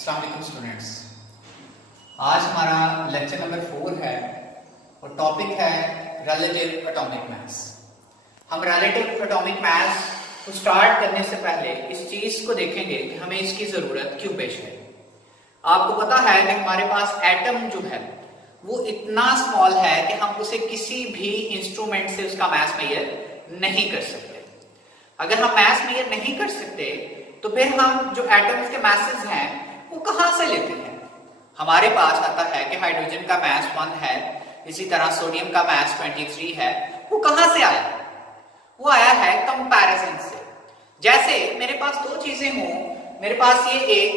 अस्सलाम वालेकुम स्टूडेंट्स। आज हमारा लेक्चर नंबर 4 है और टॉपिक है रिलेटिव एटॉमिक मास। हम रिलेटिव एटॉमिक मास को स्टार्ट करने से पहले इस चीज को देखेंगे कि हमें इसकी जरूरत क्यों पेश है। आपको पता है कि हमारे पास एटम जो है वो इतना स्मॉल है कि हम उसे किसी भी इंस्ट्रूमेंट से उसका मास मेजर नहीं कर सकते। अगर हम मास मेजर नहीं कर सकते तो फिर हम जो एटम्स के मासेस हैं वो कहां से लेते हैं। हमारे पास आता है कि हाइड्रोजन का मास 1 है, इसी तरह सोडियम का मास 23 है। वो कहां से आया? वो आया है कंपैरिजन से। जैसे मेरे पास दो चीजें हों, मेरे पास ये एक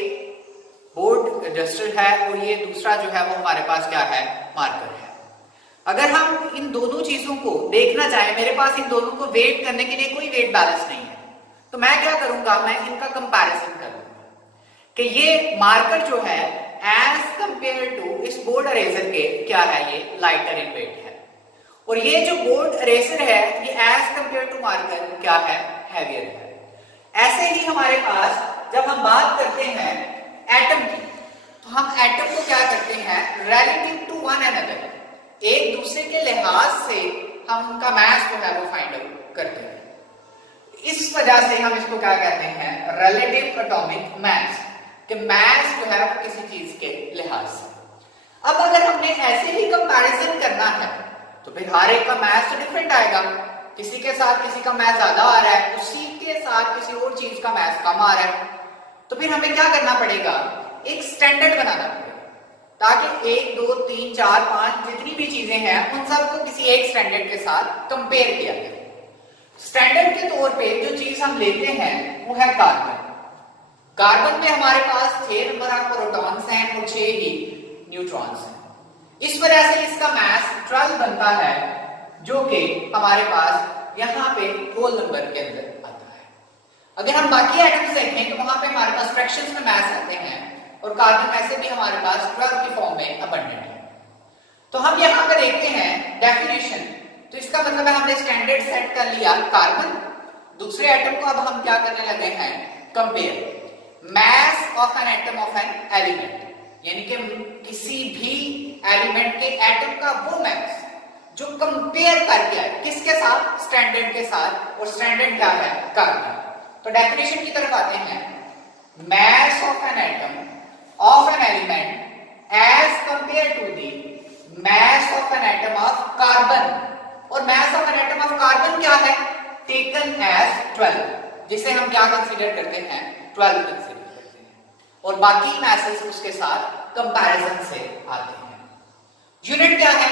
बोर्ड डस्टर है और ये दूसरा जो है वो हमारे पास क्या है, मार्कर है। अगर हम इन दोनों चीजों को देखना चाहें, मेरे पास इन दोनों को वेट करने के लिए कोई वेट बैलेंस नहीं है, तो मैं क्या करूंगा, मैं इनका कंपैरिजन करूंगा कि ये मार्कर जो है एज कंपेयर टू इस बोर्ड अरेजर के क्या है, ये लाइटर इन वेट है, और ये जो बोर्ड अरेजर है ये एज कंपेयर टू मार्कर क्या है, हैवियर है। ऐसे ही हमारे पास जब हम बात करते हैं एटम की, तो हम एटम को क्या करते हैं, रिलेटिव टू वन अनदर, एक दूसरे के लिहाज से हम उनका मास जो है वो फाइंड आउट करते हैं। इस वजह से हम इसको क्या कहते हैं, रिलेटिव एटॉमिक मास, कि मास जो है वो किसी चीज के लिहाज से। अब अगर हमने ऐसे ही कंपैरिजन करना है तो फिर हर एक का मास तो डिफरेंट आएगा। किसी के साथ किसी का मास ज्यादा आ रहा है, उसी के साथ किसी और चीज का मास कम आ रहा है, तो फिर हमें क्या करना पड़ेगा, एक स्टैंडर्ड बनाना पड़ेगा, ताकि 1 2 3 4 5 जितनी भी चीजें हैं उन सबको किसी एक स्टैंडर्ड के साथ कंपेयर किया जाए। स्टैंडर्ड के तौर पे जो चीज हम लेते हैं वो है कार्बन। कार्बन में हमारे पास 6 नंबर ऑफ प्रोटॉन्स हैं और 6 ही न्यूट्रॉन्स हैं। इस वजह से इसका मास 12 बनता है, जो कि हमारे पास यहाँ पे होल नंबर के अंदर आता है। अगर हम बाकी एटम्स देखें तो वहां पे हमारे पास फ्रैक्शंस में मास आते हैं, और कार्बन वैसे भी हमारे पास 12 की फॉर्म में अबंडेंट है। तो हम यहाँ पे देखते हैं डेफिनेशन, तो इसका मतलब है हमने स्टैंडर्ड सेट कर लिया कार्बन। दूसरे एटम को अब हम क्या करने लगे हैं, compare mass of an atom of an element, यानी कि किसी भी एलिमेंट के एटम का वो मास जो कंपेयर करके आए, किसके साथ, स्टैंडर्ड के साथ, और स्टैंडर्ड क्या है, कार्बन। तो डेफिनेशन की तरफ आते हैं, mass of an atom of an element as compared to the mass of an atom of carbon, और mass of an atom of carbon क्या है, टेकन एज 12, जिसे हम क्या कंसीडर करते हैं, 12 कंसीडर करते हैं, और बाकी मैसेज उसके साथ कंपैरिजन से आते हैं। यूनिट क्या है,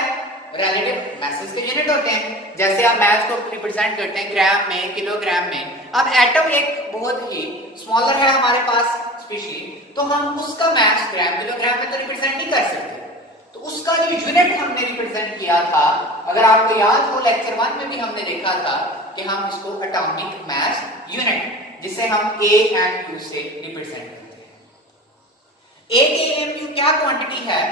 रिलेटिव मैसेज के यूनिट होते हैं। जैसे आप मैथ को रिप्रेजेंट करते हैं ग्राम में, किलोग्राम में। अब एटम एक बहुत ही स्मॉलर है हमारे पास स्पीशीज, तो हम उसका मास ग्राम किलोग्राम में तो रिप्रेजेंट नहीं कर सकते, तो उसका जो यूनिट हमने रिप्रेजेंट किया था, अगर आपको याद हो लेक्चर 1 में भी हमने देखा था कि हम इसको एटॉमिक मास यूनिट, जिसे हम AMU से रिप्रेजेंट करते हैं। एक AMU क्या क्वांटिटी है,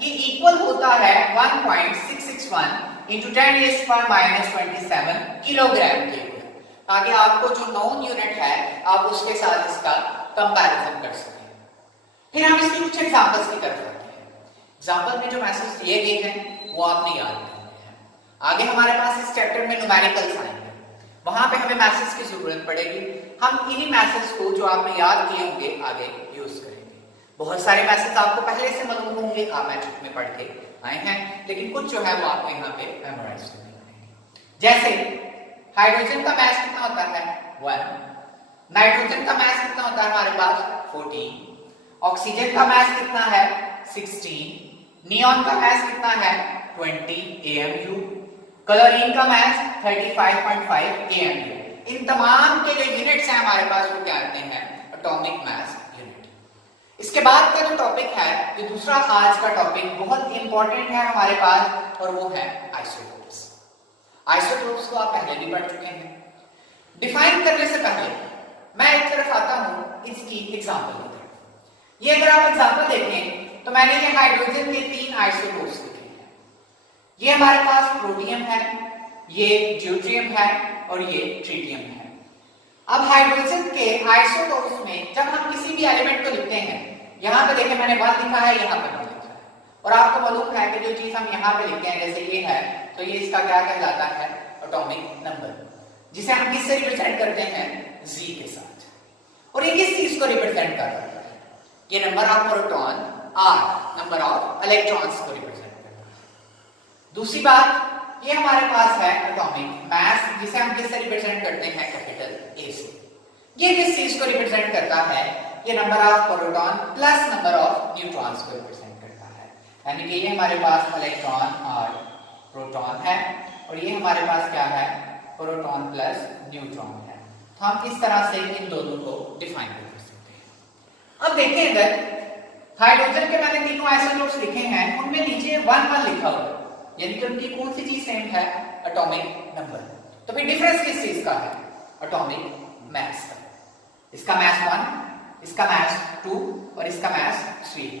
ये इक्वल होता है 1.661 into 10⁻⁻27 किलोग्राम के। ताकि आपको जो नोन यूनिट है आप उसके साथ इसका कंपैरिजन कर सकें। फिर हम इसकी कुछ एग्जांपल्स की तरफ आते हैं। एग्जांपल में जो मैसेज दिए गए हैं वो आपने याद करने हैं। आगे हमारे पास इस चैप्टर में न्यूमेरिकल्स आएंगे, वहां पे हमें मैसेज की जरूरत पड़ेगी। हम इन्हीं मैसेज को जो आपने याद किए होंगे आगे यूज करेंगे। बहुत सारे मैसेज आपको पहले से मालूम होंगे, आप मैट्रिक में पढ़ के आए हैं, लेकिन कुछ जो है वो आपको यहाँ पे मेमोराइज करने पड़ेंगे। जैसे हाइड्रोजन का मास कितना होता है, 1। नाइट्रोजन का मास कितना होता है हमारे पास, 14। ऑक्सीजन का मास कितना है, 16। नियॉन का मास कितना है, 20 AMU। क्लोरीन का मास 35.5 AMU। इन तमाम के जो यूनिट्स हैं हमारे पास वो क्या आते हैं, एटॉमिक मास यूनिट। इसके बाद का जो टॉपिक है, जो दूसरा आज का टॉपिक बहुत इंपॉर्टेंट है हमारे पास, और वो है आइसोटोप्स। आइसोटोप्स को आप पहले भी पढ़ चुके हैं। डिफाइन करने से पहले मैं एक तरफ आता हूं इसकी एग्जांपल की तरफ। ये अगर आप एग्जांपल देखें तो मैंने ये हाइड्रोजन के 3 आइसोटोप्स लिखे हैं। ये हमारे पास प्रोटियम है, ये ड्यूटेरियम है, और ये ट्रिटियम है। अब हाइड्रोजन के आइसोटोप्स में जब हम किसी भी एलिमेंट को लिखते हैं यहाँ पे देखें मैंने 1 लिखा है, यहाँ पे 1 लिखा है, और आपको मालूम है कि जो चीज हम यहाँ पे लिखते हैं जैसे ये है, तो ये इसका क्या कहलाता है, एटॉमिक नंबर, जिसे हम किससे रिप्रेजेंट करते हैं, Z के साथ। और ये किस चीज को रिप्रेजेंट कर रहा है, ये number of proton, R number of electrons को रिप्रेजेंट करता है। दूसरी बात, ये हमारे पास है एटॉमिक मास, जिसे हम किससे रिप्रेजेंट करते हैं, कैपिटल A से। ये किस चीज को रिप्रेजेंट करता है, ये number of proton plus number of neutrons को रिप्रेजेंट करता है, यानी कि ये हमारे पास इलेक्ट्रॉन और प्रोटॉन है, और ये हमारे पास क्या है, प्रोटॉन प्लस न्यूट्रॉन है। तो हम इस तरह से इन दोनों को डिफाइन कर सकते हैं। अब देखें, अगर हाइड्रोजन के मैंने तीनों आइसोटोप्स लिखे हैं, उनमें नीचे 1 लिखा हुआ है, यानी कि उनकी कौन सी चीज सेम है, एटॉमिक नंबर। तो फिर डिफरेंस किस चीज का है, एटॉमिक मास का। इसका मास 1, इसका मास 2 और इसका मास 3।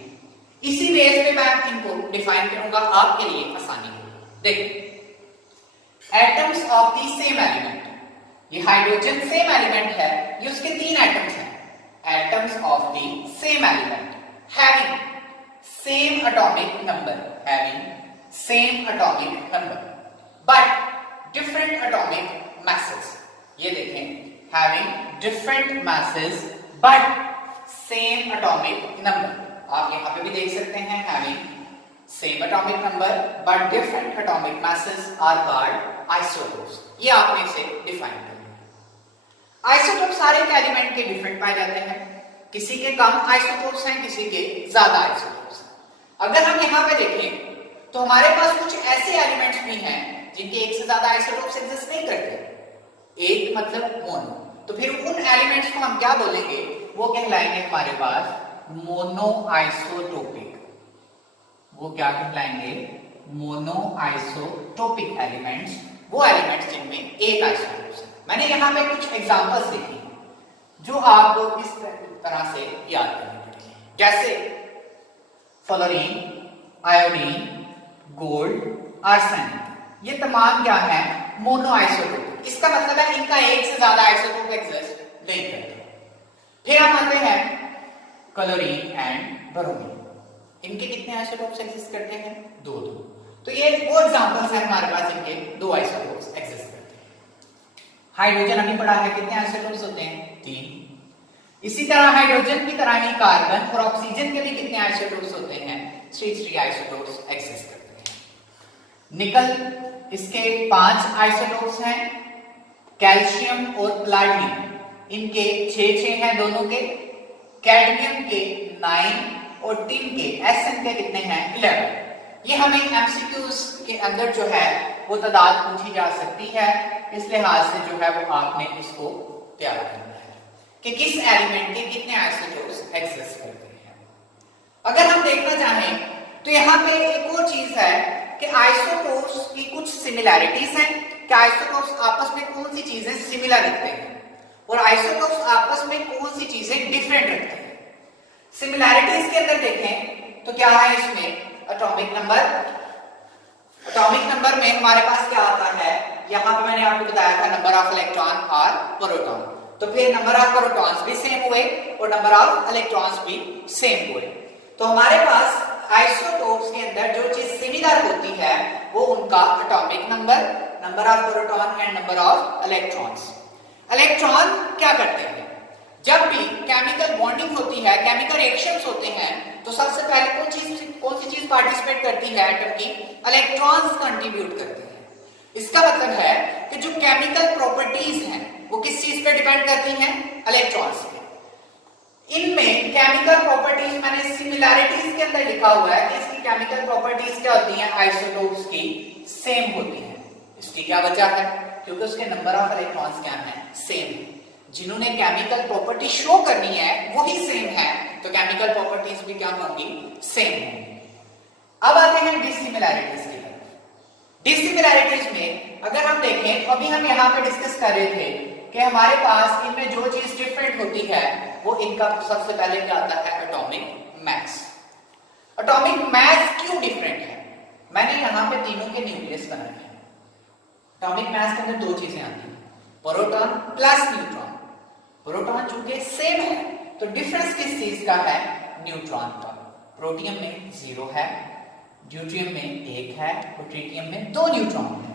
इसी बेस पे मैं इनको डिफाइन करूंगा आपके लिए आसानी होगी। देखिए, atoms of the same element, ये हाइड्रोजन सेम एलिमेंट है, ये उसके 3 एटम्स हैं। Atoms of the same element having same atomic number, having same atomic number but different atomic masses। ये देखें, having different masses but same atomic number। आप यहाँ पे भी देख सकते हैं, having same atomic number but different atomic masses are called isotopes। ये आपने इसे डिफाइन करना। आइसोटोप सारे के एलिमेंट के डिफरेंट पाए जाते हैं, किसी के कम आइसोटोप्स हैं, किसी के ज्यादा आइसोटोप्स हैं। अगर हम यहाँ पे देखें तो हमारे पास कुछ ऐसे एलिमेंट्स भी हैं जिनके एक से ज्यादा आइसोटोप्स एग्जिस्ट नहीं करते, एक मतलब मोनो। तो फिर उन एलिमेंट्स को हम क्या बोलेंगे, वो कहलाएंगे हमारे पास मोनो आइसोटोपिक। वो क्या कहलाएंगे, मोनो आइसोटोपिक एलिमेंट्स, वो एलिमेंट्स जिनमें एक आइसोटोप्स है। मैंने यहाँ पे कुछ एग्जांपल्स लिखी जो आपको इस तरह से याद करनी पड़ेगी, जैसे फ्लोरीन, आयोडीन, गोल्ड, आर्सेनिक, ये तमाम क्या है, मोनो आइसोटोप। इसका मतलब है इनका एक से ज्यादा आइसोटोप एग्जिस्ट नहीं करते। फिर हम आते हैं क्लोरीन एंड ब्रोमीन, इनके कितने आइसोटोप्स एग्जिस्ट करते हैं, 2। तो ये वो एग्जांपल्स हैं हमारे पास जिनके 2 आइसोटोप्स एग्जिस्ट करते हैं। हाइड्रोजन अभी पढ़ा है, कितने आइसोटोप्स होते हैं, 3। इसी तरह हाइड्रोजन की तरह ही कार्बन और ऑक्सीजन के भी कितने आइसोटोप्स होते हैं, 3 आइसोटोप्स एग्जिस्ट करते हैं। निकल, इसके 5 आइसोटोप्स हैं। कैल्शियम और प्लाटिनम, इनके 6 हैं दोनों के। कैडमियम के 9 और टिन के, एसएन के कितने हैं, 11। ये हमें एमसीक्यूज के अंदर जो है वो तादाद पूछी जा सकती है, इस लिहाज से जो है वो आपने इसको तैयार करना है कि किस एलिमेंट के कितने आइसोटोप्स एग्जिस्ट करते हैं। अगर हम देखना चाहें तो यहाँ पे एक और चीज है कि आइसोटोप्स की कुछ सिमिलैरिटीज हैं, कि आइसोटोप्स आपस में कौन सी चीजें सिमिलर रखते हैं और आइसोटोप्स आपस में कौन सी चीजें डिफरेंट रखते हैं। सिमिलैरिटीज के अंदर देखें तो क्या है इसमें, एटॉमिक नंबर। एटॉमिक नंबर में हमारे पास क्या आता है, यहाँ पे मैंने आपको बताया था नंबर ऑफ इलेक्ट्रॉन और प्रोटॉन, तो फिर नंबर ऑफ प्रोटॉन्स भी सेम हुए और नंबर ऑफ इलेक्ट्रॉन्स भी सेम हुए। तो हमारे पास आइसोटोप्स के अंदर जो चीज सिमिलर होती है वो उनका atomic number, number of proton and number of electrons. Electron क्या करते हैं, जब भी केमिकल बॉन्डिंग होती है, केमिकल रिएक्शंस होते हैं, तो सबसे पहले कौन सी चीज पार्टिसिपेट करती है एटम की, इलेक्ट्रॉन्स कंट्रीब्यूट करते हैं। इसका मतलब है कि जो केमिकल प्रॉपर्टीज हैं वो किस चीज पे डिपेंड करती हैं, इलेक्ट्रॉन्स पे। इनमें केमिकल प्रॉपर्टीज मैंने सिमिलैरिटीज के अंदर लिखा हुआ है कि इसकी केमिकल प्रॉपर्टीज क्या होती हैं, आइसोटोप्स की सेम होती हैं। इसकी क्या वजह है, क्योंकि उसके नंबर ऑफ इलेक्ट्रॉन्स क्या हैं, सेम है। जिन्होंने केमिकल प्रॉपर्टी शो करनी है वही सेम है, तो केमिकल प्रॉपर्टीज भी क्या होंगी, सेम होंगी। अब आते हैं डिसिमिलैरिटीज की तरफ। डिसिमिलैरिटीज में अगर हम देखें तो अभी हम यहाँ पे डिस्कस कर रहे थे कि हमारे पास इनमें जो चीज डिफरेंट होती है वो इनका सबसे पहले क्या आता है, एटॉमिक मास। एटॉमिक मास क्यों डिफरेंट है, मैंने यहाँ पे तीनों के न्यूक्लियस बनाए हैं। एटॉमिक मास के अंदर 2 चीजें आती हैं, प्रोटॉन प्लस न्यूट्रॉन। प्रोटॉन चूंकि सेम है तो डिफरेंस किस चीज का है, न्यूट्रॉन का। प्रोटियम में 0 है, ड्यूटेरियम में 1 है और ट्रिटियम में 2 न्यूट्रॉन है।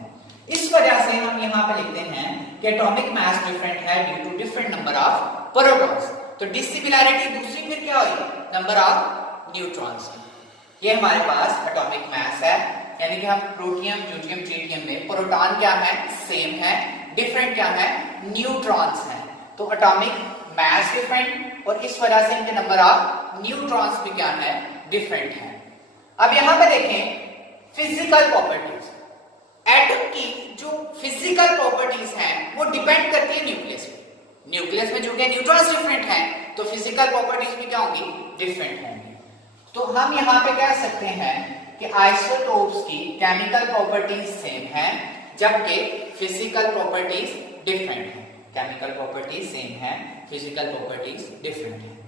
इस वजह से हम यहाँ पे लिखते हैं कि एटॉमिक मास डिफरेंट है due to different number of protons. तो डिसिमिलैरिटी दूसरी फिर क्या हुई, नंबर ऑफ न्यूट्रॉन्स की। ये हमारे पास एटॉमिक मास है, यानी कि हम प्रोटियम, ड्यूटेरियम, ट्रिटियम में प्रोटॉन क्या है, सेम है, डिफरेंट क्या है, न्यूट्रॉन्स हैं। तो एटॉमिक मास डिफरेंट और इस वजह से इनके नंबर ऑफ न्यूट्रॉन्स भी क्या है, डिफरेंट है। अब यहां पे देखें फिजिकल प्रॉपर्टीज, एटम की जो फिजिकल प्रॉपर्टीज हैं वो डिपेंड करती है न्यूक्लियस पे। न्यूक्लियस में चूंकि न्यूट्रॉन्स डिफरेंट हैं तो फिजिकल प्रॉपर्टीज भी क्या होंगी, डिफरेंट होंगी। तो हम यहां पे कह सकते हैं कि आइसोटोप्स की केमिकल प्रॉपर्टीज सेम है जबकि फिजिकल प्रॉपर्टीज डिफरेंट है। केमिकल प्रॉपर्टीज सेम है, फिजिकल प्रॉपर्टीज डिफरेंट है।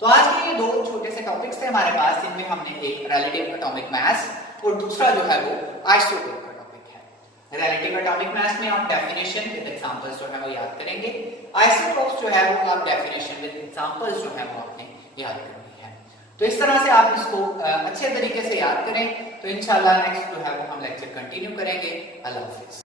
तो आज के ये 2 छोटे से टॉपिक्स थे हमारे पास, जिनमें हमने एक रिलेटिव एटॉमिक मास और दूसरा जो है वो आइसोटोप का टॉपिक है। रिलेटिव एटॉमिक मास में आप डेफिनेशन विद एग्जांपल्स जो है वो याद करेंगे, आइसोटोप्स जो है वो आप डेफिनेशन विद एग्जांपल्स जो है वो आपने याद करनी है। तो इस तरह से आप इसको अच्छे तरीके से याद करें, तो इंशाल्लाह नेक्स्ट जो है वो हम लेक्चर कंटिन्यू करेंगे। अल्लाह हाफिज़।